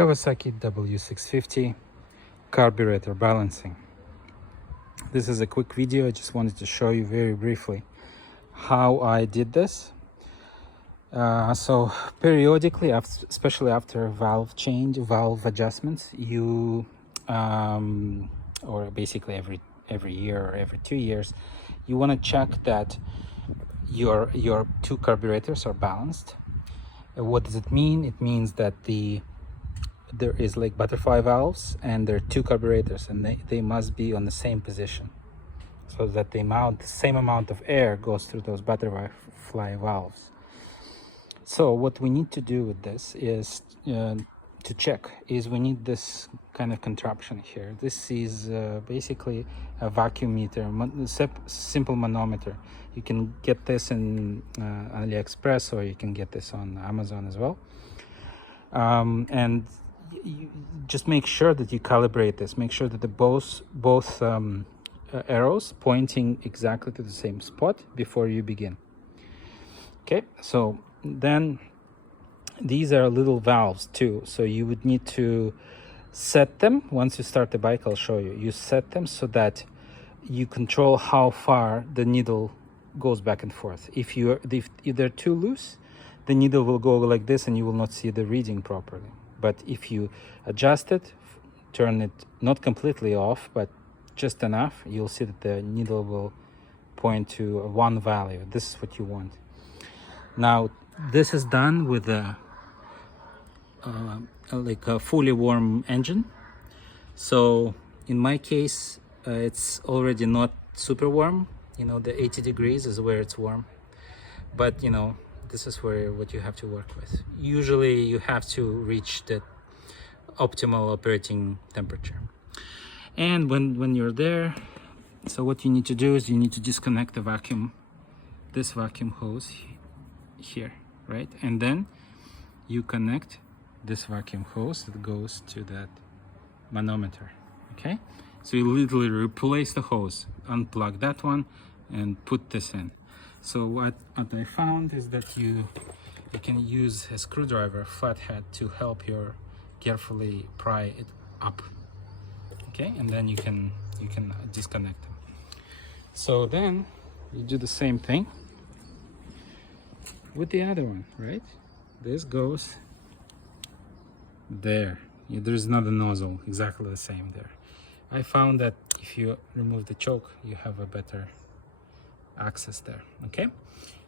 Kawasaki W650 carburetor balancing. This is a quick video. I just wanted to show you very briefly how I did this. So periodically, especially after valve change, valve adjustments, you or basically every year or every 2 years, you want to check that your two carburetors are balanced. What does it mean? It means that there is like butterfly valves, and there are two carburetors, and they must be on the same position, so that the same amount of air goes through those butterfly valves. So what we need to do with this is to check is we need this kind of contraption here. This is basically a vacuum meter, simple manometer. You can get this in AliExpress, or you can get this on Amazon as well. And you just make sure that you calibrate this. Make sure that both arrows pointing exactly to the same spot before you begin. Okay, so then these are little valves too, so you would need to set them. Once you start the bike, I'll show you. You set them so that you control how far the needle goes back and forth. If they're too loose, the needle will go like this and you will not see the reading properly. But if you adjust it, turn it not completely off, but just enough, you'll see that the needle will point to one value. This is what you want. Now, this is done with like a fully warm engine. So in my case, it's already not super warm. You know, the 80 degrees is where it's warm. But you know, this is what you have to work with. Usually you have to reach the optimal operating temperature. And when you're there, so what you need to do is you need to disconnect this vacuum hose here, right? And then you connect this vacuum hose that goes to that manometer. Okay, so you literally replace the hose, unplug that one, and put this in. So what I found is that you can use a screwdriver, flathead, to help you carefully pry it up. Okay, and then you can disconnect them. So then you do the same thing with the other one, right? This goes there. There's another nozzle exactly the same there. I found that if you remove the choke, you have a better access there. Okay,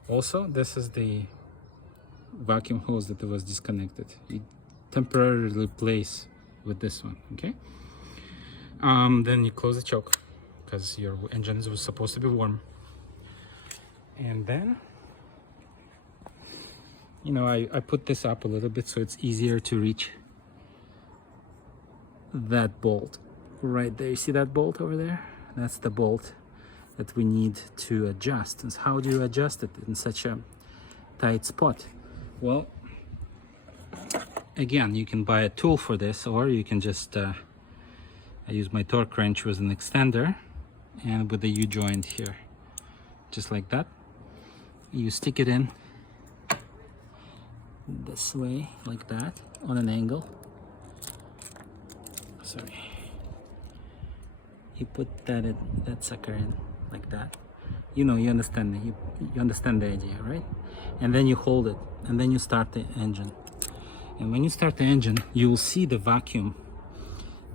also this is the vacuum hose that was disconnected. You temporarily replace with this one. Okay, then you close the choke because your engine was supposed to be warm. And then, you know, I put this up a little bit so it's easier to reach that bolt right there. You see that bolt over there? That's the bolt that we need to adjust. And how do you adjust it in such a tight spot? Well, again, you can buy a tool for this, or you can just I use my torque wrench with an extender and with the U-joint here, just like that. You stick it in this way, like that, on an angle. Sorry. You put that sucker in like that. You know, you understand the idea, right? And then you hold it, and then you start the engine. And when you start the engine, you will see the vacuum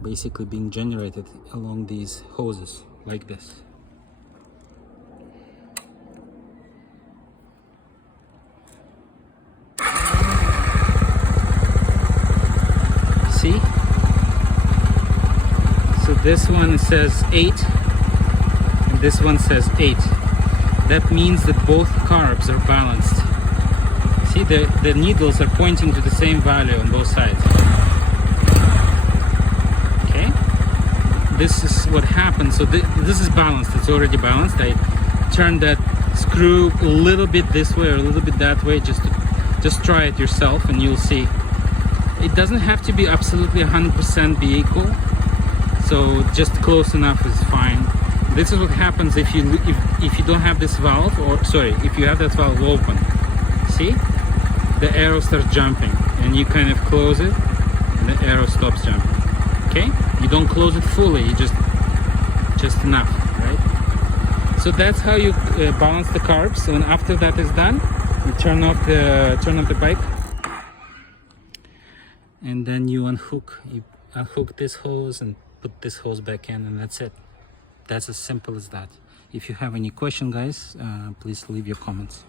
basically being generated along these hoses like this. See? So this one says 8, and this one says 8. That means that both carbs are balanced. See, the needles are pointing to the same value on both sides. Okay, this is what happens. So this is balanced. It's already balanced. I turn that screw a little bit this way or a little bit that way. Just try it yourself, and you'll see. It doesn't have to be absolutely 100% be equal. So just close enough is fine. This is what happens if you don't have this valve, or sorry, if you have that valve open. See, the arrow starts jumping, and you kind of close it, and the arrow stops jumping. Okay, you don't close it fully, you just enough, right? So that's how you balance the carbs. And after that is done, you turn off the bike, and then you unhook this hose and put this hose back in, and that's it. That's as simple as that. If you have any question, guys, please leave your comments.